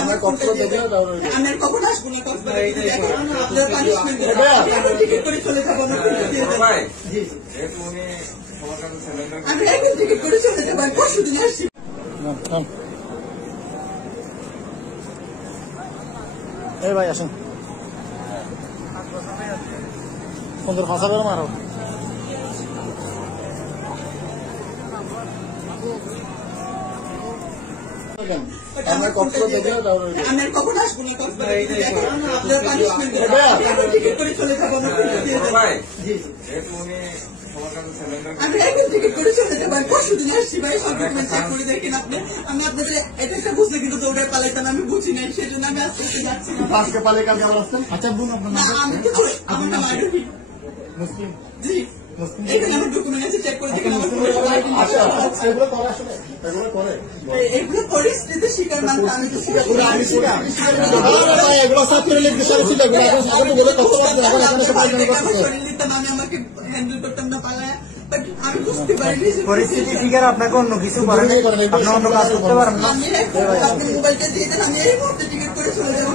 আমার কষ্ট দেখে আমি কখন আসবো না আপনার টিকিট করে চলে যাবো আমি এখন টিকিট করে চলে যাবো আমি পরশু দিন আসছি এই ভাই আসেন সুন্দর ফাঁসা করে মারো আমার কষ্ট দেখে আমি কখন আসবো না আপনার টিকিট করে চলে যাবো আমি এখন টিকিট করে চলে যাবো আমি পরশু দিন আসছি ভাই সব ডকুমেন্ট চেক করে দেখেন আপনি আমি আপনাদের এটা একটা বুঝলে কিন্তু দৌড়ে পালাইতাম আমি বুঝি নাই সেই জন্য আমি আজকে যাচ্ছি না আজকে পালে কালকে আবার আসছেন আচ্ছা বোন আপনার আমি তো আমার নাম আরবি মুসলিম জি এখানে আমার ডকুমেন্ট আছে চেক করে দেখেন এগুলো করে আসলে এগুলো পরিস্থিতি শিকার মানতে আমি তো শিকার এগুলো সব করে লিখতে পারছি আমি আমাকে হ্যান্ডেল করতাম না পালায় আমি বুঝতে পারিনি পরিস্থিতি শিকার আপনাকে অন্য কিছু করেন আপনার অন্য কাজ করতে পারেন না আপনি মোবাইলটা দিয়ে দেন আমি এই মুহূর্তে টিকিট করে চলে যাবো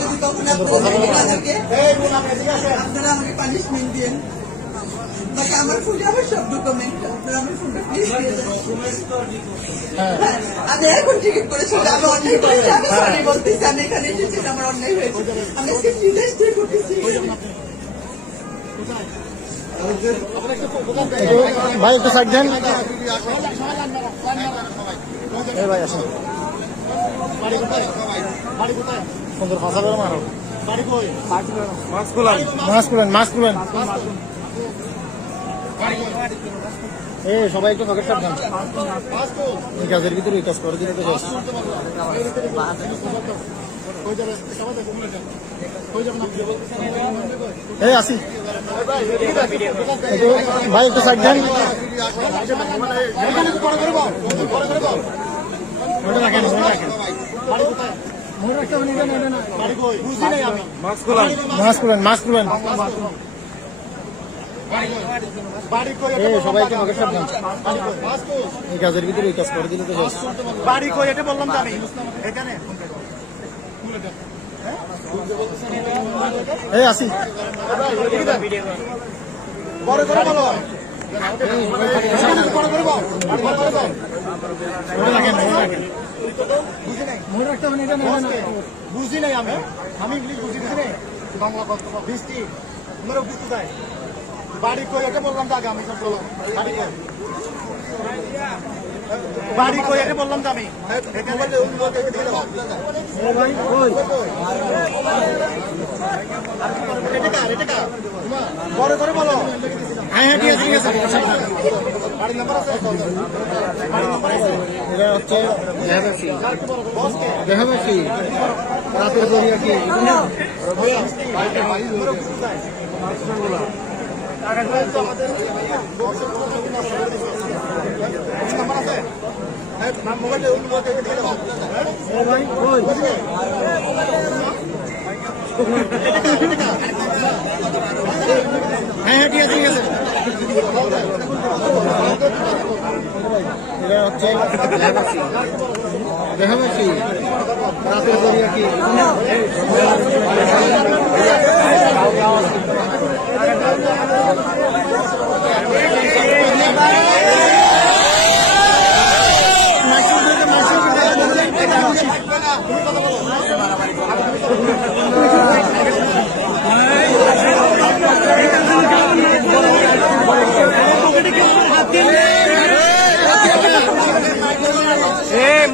যদি তখন আপনারা আমাকে পানিশমেন্ট দিন বাকি আমার ফোনে আমার সব ডকুমেন্ট আপনারা আমার ফোনটা প্লিজ দিয়ে দেন আমি এখন টিকিট করে চলে আমি অন্যায় করেছি আমি সরি বলতেছি আমি এখানে এসেছি আমার অন্যায় হয়েছে আমি আজকে ফ্রিতে স্টে করতেছি ভাই একটু সাইড দেন এই ভাই আসেন সুন্দর ফাঁসা করে মারো মাস্ক খুলেন এই সবাই একটু পকেট কাটবেন এই কাজের ভিতরে এই কাজ করে দিলে তো এই আসি ভাই একটু সাইড দেন মাস্ক খুলেন সবাইকে পকেট কাটবেন এই কাজের ভিতরে এই কাজ করে দিলে তো বাড়ি কই এটা বললাম তো আমি এখানে এই আসি বড় করে বলো বুঝি নাই আমি ইংলিশ বুঝি নাই বাংলা বৃষ্টি আমার বুঝতে চাই বাড়ি কই এটা বললাম তো আগে আমি বাড়ি কই এটা বললাম তো আমি বড় করে বলো হ্যাঁ ঠিক আছে বাড়ির নাম্বার আছে এটা হচ্ছে দেখাবেছি রাতের জরিয়া কি হ্যাঁ ঠিক আছে এটা হচ্ছে দেখাবেছি রাতের জরিয়া কি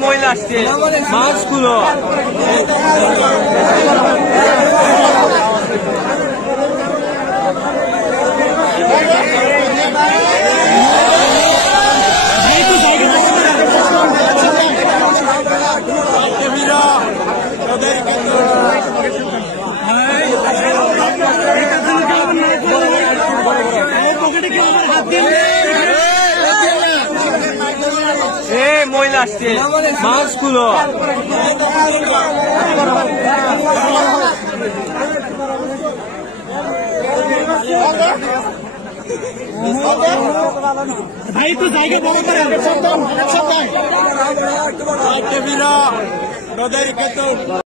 মহিলা আসছে মাস্কগুলো মহিলা আসছে মাস্কগুলো ভাই তো জায়গা বড় করে Roderick,